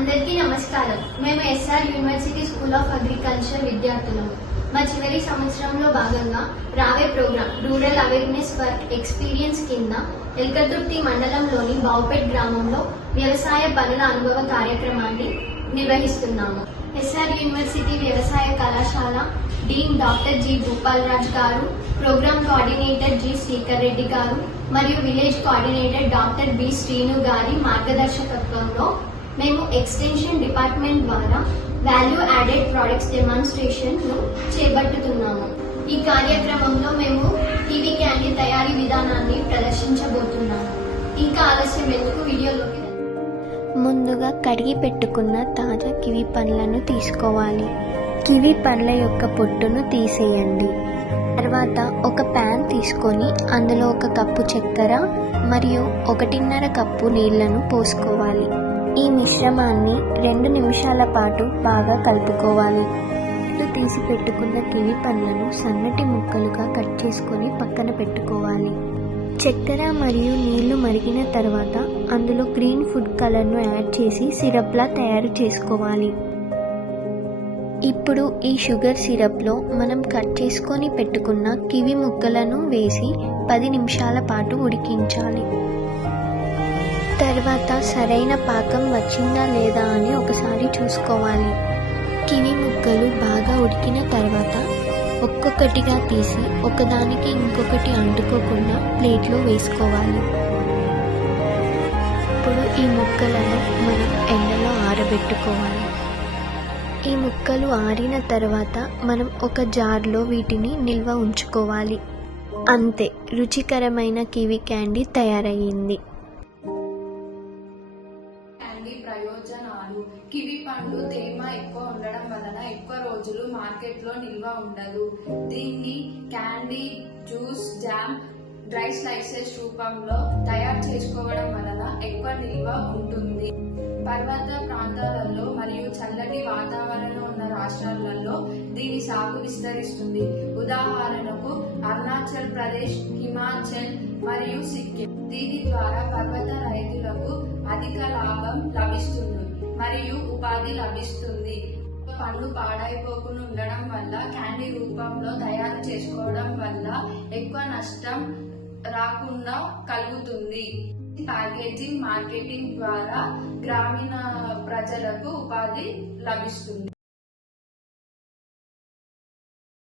అందరికీ నమస్కారం. మేము SR university school of agriculture విద్యార్థులము. మా చివరి సంవత్సరంలో భాగంగా రావే program rural awareness work experience కింద ఎల్కతుర్తి మండలంలోని బావుపేట్ గ్రామంలో వ్యవసాయ పనుల అనుభవ కార్యక్రమాన్ని నిర్వహిస్తున్నాము. ఎస్ఆర్ యూనివర్సిటీ వ్యవసాయ కళాశాల dean doctor G Bhupal Raj గారు, program coordinator G Srikar Reddy గారు మరియు village coordinator doctor B Srinu గారి మార్గదర్శకత్వంలో మేము ఎక్స్టెన్షన్ డిపార్ట్మెంట్ ద్వారా వాల్యూ యాడెడ్ ప్రొడక్ట్స్ డెమాన్స్ట్రేషన్ ను చేపట్టుతున్నాము. ఈ కార్యక్రమంలో మేము కివి క్యాండీ తయారీ విధానాన్ని ప్రదర్శించబోతున్నాము. ఇంకా ఆలస్యం ఎందుకు, వీడియోలోకి ముందుగా కడిగి పెట్టుకున్న తాజా కివి పండ్లను తీసుకోవాలి. కివి పండ్ల యొక్క పొట్టును తీసేయండి. తర్వాత ఒక ప్యాన్ తీసుకొని అందులో 1 కప్పు చక్కెర మరియు 1.5 కప్పు నీళ్లను పోసుకోవాలి. ఈ మిశ్రమాన్ని 2 నిమిషాల పాటు బాగా కలుపుకోవాలి. తీసి పెట్టుకున్న కివి పండ్లను సన్నటి ముక్కలుగా కట్ చేసుకొని పక్కన పెట్టుకోవాలి. చక్కెర మరియు నీళ్లు మరిగిన తర్వాత అందులో గ్రీన్ ఫుడ్ కలర్ను యాడ్ చేసి సిరప్లా తయారు చేసుకోవాలి. ఇప్పుడు ఈ షుగర్ సిరప్లో మనం కట్ చేసుకొని పెట్టుకున్న కివి ముక్కలను వేసి 10 నిమిషాల పాటు ఉడికించాలి. తర్వాత సరైన పాకం వచ్చిందా లేదా అని ఒకసారి చూసుకోవాలి. కివి ముక్కలు బాగా ఉడికిన తర్వాత ఒక్కొక్కటిగా తీసి ఒకదానికి ఇంకొకటి అంటుకోకుండా ప్లేట్లో వేసుకోవాలి. ఇప్పుడు ఈ ముక్కలను మనం ఎండలో ఆరబెట్టుకోవాలి. ఈ ముక్కలు ఆరిన తర్వాత మనం ఒక జార్లో వీటిని నిల్వ ఉంచుకోవాలి. అంతే, రుచికరమైన కివి క్యాండీ తయారయ్యింది. ప్రయోజనాలు: కివి పండు తేమ ఎక్కువ ఉండడం వలన ఎక్కువ రోజులు మార్కెట్లో నిల్వ ఉండదు. దీన్ని candy, juice, jam, dry slices రూపంలో తయారు చేసుకోవడం వలన ఎక్కువ నిల్వ ఉంటుంది. పర్వత ప్రాంతాలలో మరియు చల్లటి వాతావరణం ఉన్న రాష్ట్రాలలో దీని సాగు విస్తరిస్తుంది. ఉదాహరణకు అరుణాచల్ ప్రదేశ్, హిమాచల్ మరియు సిక్కిం. దీని ద్వారా పర్వత రైతులకు అధిక లాభం లభిస్తుంది మరియు ఉపాధి లభిస్తుంది. పండు పాడైపోకుండా ఉండడం వల్ల క్యాండీ రూపంలో తయారు చేసుకోవడం వల్ల ఎక్కువ నష్టం రాకుండా కలుగుతుంది. ప్యాకేజింగ్, మార్కెటింగ్ ద్వారా గ్రామీణ ప్రజలకు ఉపాధి లభిస్తుంది.